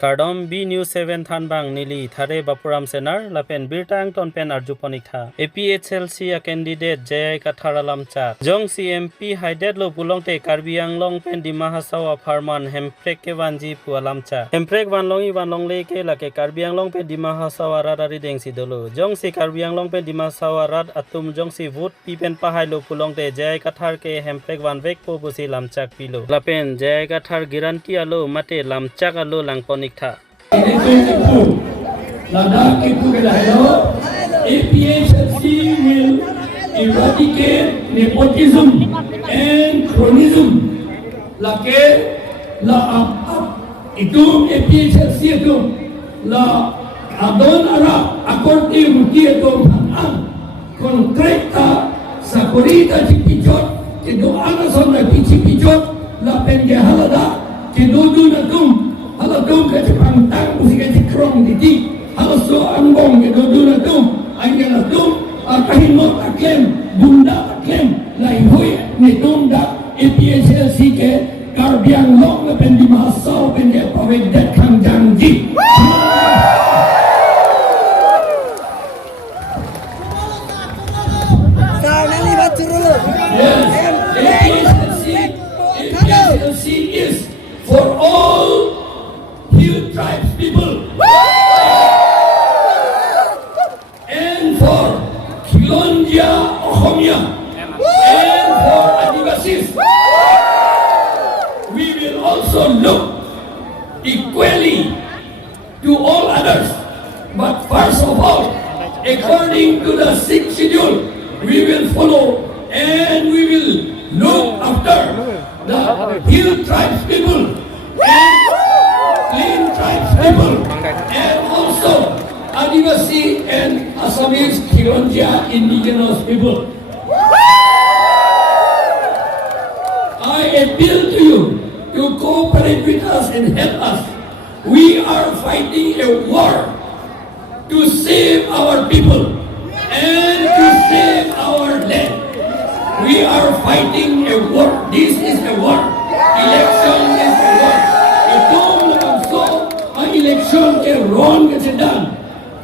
Kardom B News 7 Thanbang Nili Thare Bapuram Senar Lapen Birtang Tonpen Arjuponikha APHLC a candidate Jai Katharalam Chak Jong CMP Haidet Lo Pulongte Karbiang Long Pen Di Mahasawa Farman Hemprek Kewanji Pualam Chak Hemprek Van Longi Van Long Leke Lake Karbiang Long Pen Di Mahasawa Radari Deng Sidolo Jong si Karbiang Long Pen Di Mahasawa Rad Atum Jong si Vote Pipen Pahai Lo Pulongte Jai Kathar Ke Hemprek Van Vek Po Busi Lam Chak Pilo Lapen Jai Kathar Giranti Alo Mate Lam Chak Alo Langponik Ladakh itu kedahulu APHLC will eradicate nepotism and cronyism. Lake la itu APHLC itu la adon ara akorti ruti itu konkreta sakurita cipijot itu ana sonda cipijot la penge halada kidudu natum halo dum ke pantang musik ke krong di halo so ambong ke duduna dum angela dum kahin mo aklem bunda aklem lai hoy ni dum da APHLC ke Karbiang Long le pen di Mahasau pen dia pawek dat kang janji APHLC is for all Hill tribes people and for Kilondia Ohomia and for Adivasis. We will also look equally to all others, but first of all, according to the 6th schedule, we will follow and we will look after the Hill tribes people and Plain tribes people and also Adivasi and Assamese Kironja indigenous people. I appeal to you to cooperate with us and help us. We are fighting a war to save our people and to save our land. We are fighting a war. This is a war. Election is a war. Election ke wrong ke sedang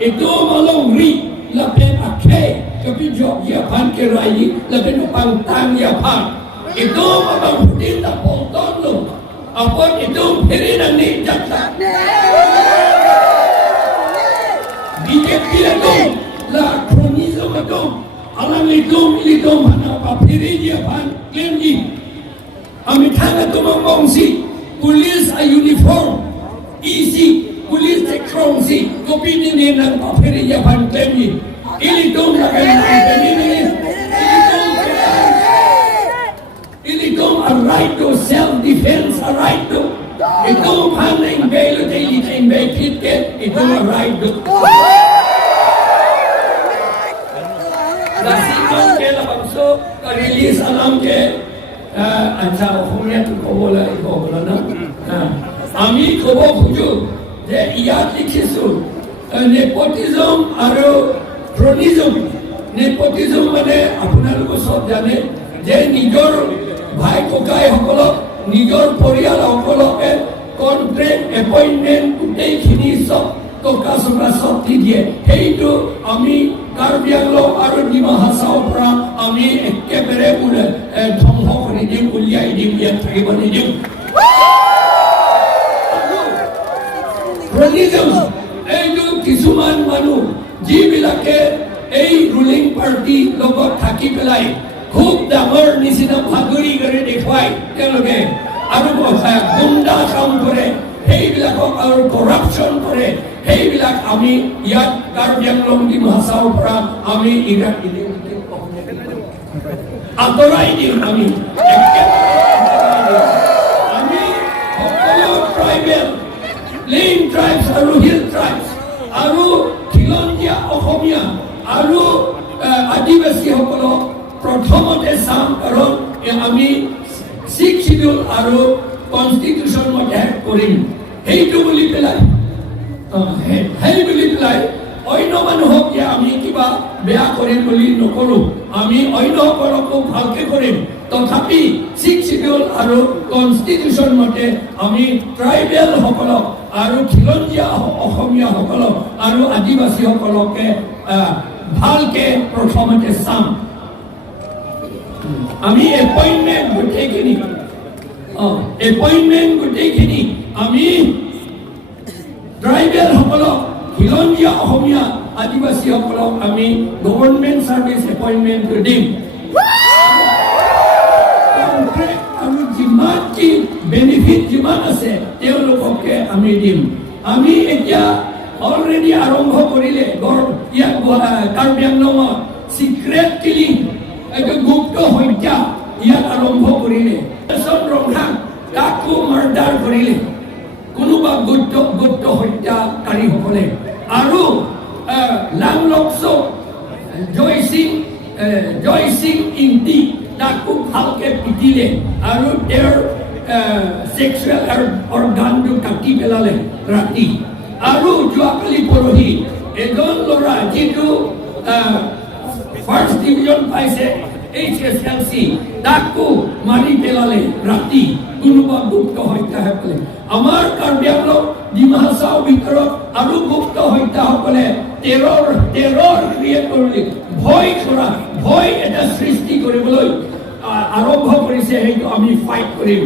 itu malang ri lapen akhir tapi job ya pan ke rai lapen pantang ya pan itu abang putin tak potong lo apa itu perinan ni jatah BJP itu la kronisme itu alam itu mana apa peri dia pan kenji amitana tu mengongsi police a uniform easy police take from si kopi ni nang paperi ya pan klemi ini dong lakai ini dong a right to self defense a right to itu pan nang belo daily nang belo kit itu a right to dasih dong ke la bangso ka release alam ke ansa homnya tu ko bola na ami ko bo buju যে ইয়াত লিখিছোঁ nepotism আৰু cronyism nepotism মানে আপোনালোকে চব জানে যে নিজৰ ভাই ককাইসকলক নিজৰ পৰিয়ালসকলকে কণ্ট্ৰেক্ট এপইণ্টমেণ্ট গোটেইখিনি চব টকা চকা চব দি দিয়ে সেইটো আমি কাৰ্বি আংলং আৰু ডিমা হাছাওৰ পৰা আমি একেবাৰে ধ্বংস কৰি দিম উলিয়াই দিম ইয়াত থাকিব নিদিম এইটো কিছুমান মানুহ যিবিলাকে এই ৰুলিং পাৰ্টি লগত থাকি পেলাই খুব ডাঙৰ নিচিনা ভাগৰি কৰি দেখুৱাই তেওঁলোকে আৰু গুণ্ডা কাম কৰে সেইবিলাকক আৰু কৰাপশ্যন কৰে সেইবিলাক আমি ইয়াত কাৰ্বি আংলং ডিমা হাছাওৰ পৰা আমি আঁতৰাই দিম আমি সকলো ট্ৰাইবেল Plain tribes আৰু Hill tribes আৰু Kilondia Ohomia আৰু আদিবাসী সকলক প্ৰথমতে চাম কাৰণ আমি 6th schedule আৰু কনষ্টিটিউশ্যন মতে কৰিম সেইটো বুলি পেলাই অন্য মানুহক আমি কিবা বেয়া কৰিম বুলি নকৰোঁ আমি অন্যসকলকো ভালকে কৰিম তথাপি 6 শিডিউল আৰু কনষ্টিটিউচন মতে আমি ট্ৰাইবেল সকলক আৰু খিলঞ্জীয়া অসমীয়া সকলক আৰু আদিবাসী সকলকে ভালকে প্ৰথমতে চাম আমি এপইন্টমেন্ট গোটেইখিনি আমি ট্ৰাইবেল সকলক খিলঞ্জীয়া অসমীয়া আদিবাসী সকলক আমি গভৰ্ণমেণ্ট চাৰ্ভিচ এপইন্টমেন্ট দিম আৰু যিমান কি বেনিফিট যিমান আছে তেওঁলোককে আমি দিম আমি এতিয়া অলৰেডি আৰম্ভ কৰিলে ইয়াত কাৰ্বি আংলঙত চিক্ৰেট কিলিং এটা গুপ্ত হত্যা ইয়াত আৰম্ভ কৰিলে ৰঙাক কাকো মাৰ্ডাৰ কৰিলে কোনোবা গুপ্ত হত্যাকাৰীসকলে আৰু লাংলকচক জয় সিং ইংতি তাকো ভালকে পিটিলে আৰু তেওঁৰ সেক্সুৱেল অৰ্গানটো কাটি পেলালে ৰাতি আৰু যোৱাকালি পৰহি এজন ল'ৰা যিটো ফাৰ্ষ্ট ডিভিজন পাইছে HSLC তাকো মাৰি পেলালে ৰাতি কোনোবা গুপ্ত হত্যাসকলে আমাৰ কাৰ্বি আংলং ডিমা হাছাওৰ ভিতৰত আৰু গুপ্ত হত্যাসকলে টেৰৰ ক্ৰিয়েট কৰিলে ভয় এটা সৃষ্টি কৰিবলৈ আৰম্ভ কৰিছে সেইটো আমি ফাইট কৰিম